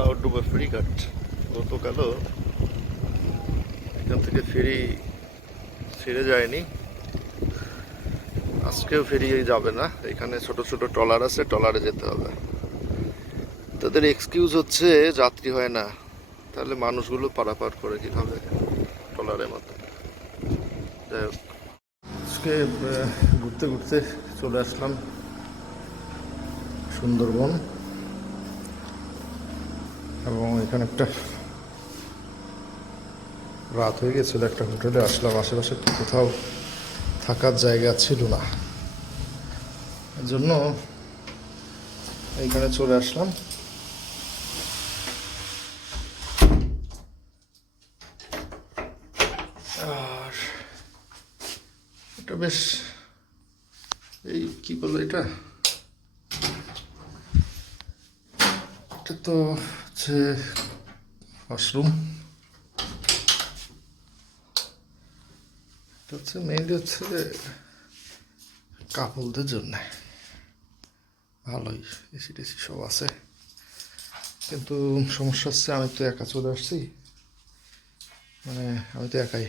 একবার ফেরিঘাট গতকালও এখান থেকে ফেরি ছেড়ে যায়নি। আজকেও ফেরি যাবে না। এখানে ছোট ছোট ট্রলার আছে, ট্রলারে যেতে হবে। তাদের এক্সকিউজ হচ্ছে, যাত্রী হয় না। তাহলে মানুষগুলো পারাপার করে কীভাবে ট্রলারের মতো? যাই হোক। আজকে ঘুরতে ঘুরতে চলে আসলাম সুন্দরবন। এবং এখানে একটা রাত হয়ে গেছিল, একটা হোটেলে আসলাম। আশেপাশে কোথাও থাকার জায়গা ছিল না। জন্য এইখানে চলে আসলাম। আর এটা বেশ, এই কি বলব এটা? এটা তো হচ্ছে মাশরুম এটা হচ্ছে মেইনলি হচ্ছে কাপলদের জন্য ভালোই এসি টেসি সব আছে কিন্তু সমস্যা হচ্ছে আমি তো একা চলে আসছি মানে আমি তো একাই